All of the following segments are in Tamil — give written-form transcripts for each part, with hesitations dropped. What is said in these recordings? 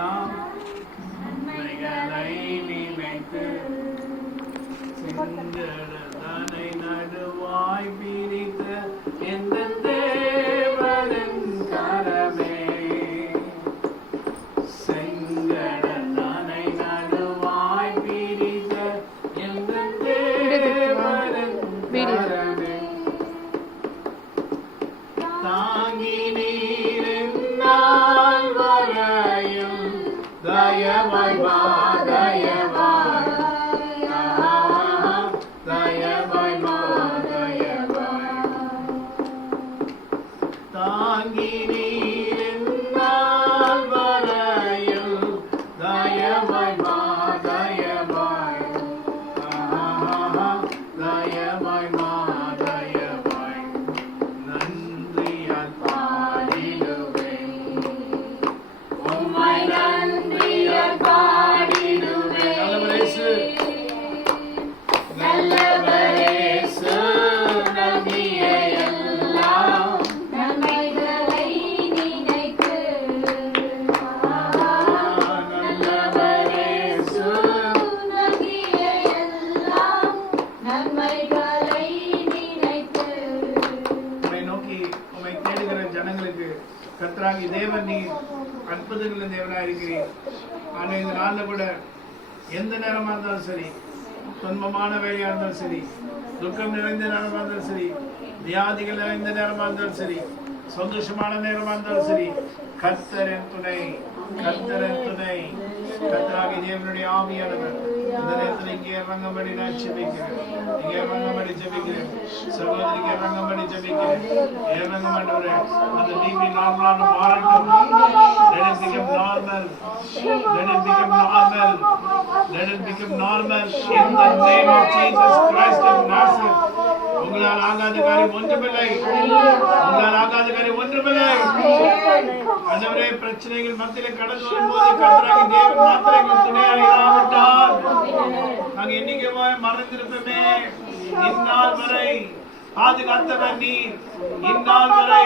எல்லாம் நன்மைகளை நினைத்து செஞ்சடனை நடுவாய் பிரித்த எந்த தேவரின் கரமே செஞ்சடனை நடுவாய் பிரித்த எந்த தேவரின் கரமே தாங்கி நீரென்னால் வரையும் தயவாய் வா தயவாய் தயவாய் வா தயவாய் தாங்கி நீரென்னால் வரையும் தயவாய் வா தயவாய் தயவாய் வா தயவாய் நன்றியால் பாடிடுவேன் உம்மை நன்றியால் பாடிடுவேன் நல்லவர் இயேசு நல்கிய எல்லாம் நன்மைகளை நினைத்து நல்லவர் இயேசு நல்கிய எல்லாம் நன்மைகளை நினைத்து உம்மை நோக்கி உம்மை தேடுகிற ஜனங்களுக்கு கர்த்தராகி தேவன் நீர் அற்புதங்களின் தேவனாக இருக்கிறீர். ஆனால் இந்த நாளில் கூட எந்த நேரமாக இருந்தாலும் சரி, துன்பமான வேலையாக இருந்தாலும் சரி, துக்கம் நிறைந்த நேரமாக இருந்தாலும் சரி, வியாதிகள் நிறைந்த நேரமாக இருந்தாலும் சரி, சந்தோஷமான நேரமாக இருந்தாலும் சரி, கர்த்தரின் துணை கர்த்தரின் துணை கர்த்தராகி தேவனுடைய ஆவியானவர் இந்த நேரத்தில் இங்கே இறங்கும்படி நான் ஜெபிக்கிறேன். இங்கே இறங்கும்படி ஜெபிக்கிறேன். சகோதரிக்கு இறங்கும்படி ஜெபிக்கிறேன். இறங்கும் ஆண்டவரே, அந்த டிவி நார்மலான மாறட்டும். Let it become normal. Let it become normal. Let it become normal in the name of Jesus Christ of Nazareth. உங்களால் ஆகாத காரியம் ஒன்றுமில்லை. உங்களால் ஆகாத காரியம் ஒன்றுமில்லை. ஆண்டவரே, பிரச்சனைகள் மத்தியிலே கடந்து வரும்போது கர்த்தராகி தேவன் மாத்திரம் எங்களுக்கு துணையாக இராவிட்டால் நாங்கள் என்னைக்குமே மறந்திருப்போமே. இந்நாள் வரை பாதுகாத்தவர் நீர், இந்நாள் வரை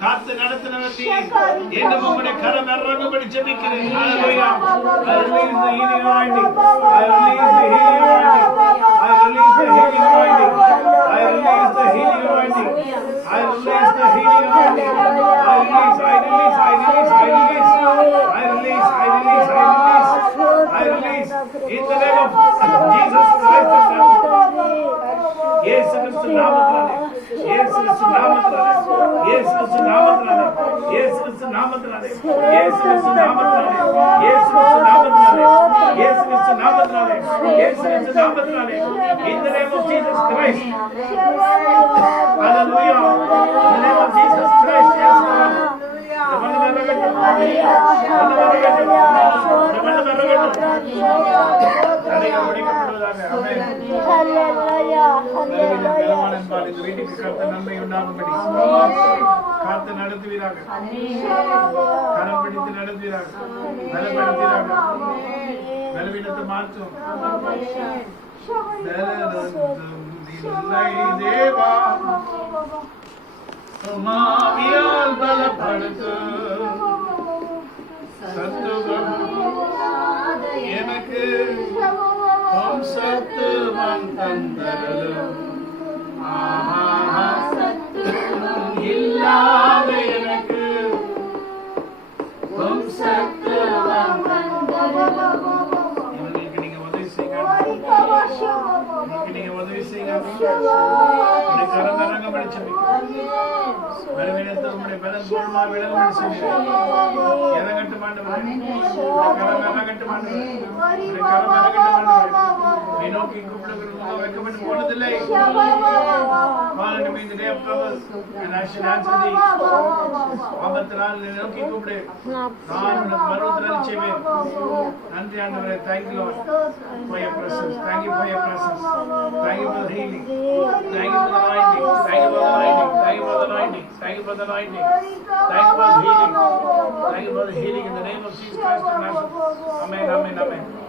காத்து நடத்தினவர் நீர். இன்னும் உங்களுடைய கரம் இறங்கும்படி ஜெபிக்கிறேன். Hallelujah. I release the healing anointing. I release the healing anointing. I release the healing anointing. I release the healing anointing. I release the healing anointing. I release, I release, I release, I release. I release, I release, I release. I release in the name of Jesus Christ of Nazareth. இயேசு கிறிஸ்து நாமத்தினாலே, இயேசு கிறிஸ்து நாமத்தினாலே, இயேசு கிறிஸ்து நாமத்தினாலே, இயேசு கிறிஸ்து நாமத்தினாலே, இயேசு கிறிஸ்து நாமத்தினாலே, இயேசு கிறிஸ்து நாமத்தினாலே, இயேசு கிறிஸ்து நாமத்தினாலே, இயேசு கிறிஸ்து நாமத்தினாலே, in the name of Jesus Christ. Hallelujah. In the name of Jesus Christ. Yes, Lord. வீட்டுக்கு கர்த்த நன்மை உண்டாகும்படி காத்து நடத்துவீராக, கரம் பிடித்து நடத்துவீராக, பலப்படுத்துவீராக, பலவீனத்தை மாற்றும் தேவா மாவியால் பலப்படுத்தும் சத்துவம் எனக்கு சத்துவம் தந்தரும் இல்லாத எனக்கு சத்துவம் தந்தரும். இவங்களுக்கு நீங்க உதவி செய்யுங்க, நீங்க உதவி செய்யுங்க. கரம் இறங்கப்படி பலவீனத்தை உங்களுடைய பலம் பூர்ணமா விலகும்படி செய்யுங்க. இறங்கட்டும் ஆண்டவரே, கரம் இறங்கட்டும் ஆண்டவரே, கரம் இறங்கட்டும் ஆண்டவரே. நீ நோக்கி கூப்பிடுகிறவங்க வைக்கப்பட்டு போனதில்லை. Call to me in the day of trouble, and I shall answer thee. ஆபத்தினால் நீ நோக்கி கூப்பிடு, நான் உனக்கு மறுபடியும் அளிச்சேன். நன்றி ஆண்டவரே. Thank you Lord for your presence. Thank you for your presence. Thank you for the healing. Thank you for the anointing. Thank you for the anointing. Thank you for the anointing. Thank you for the anointing. Thank you for the healing. Thank you for the healing in the name of Jesus Christ of Nazareth. Amen. Amen. Amen.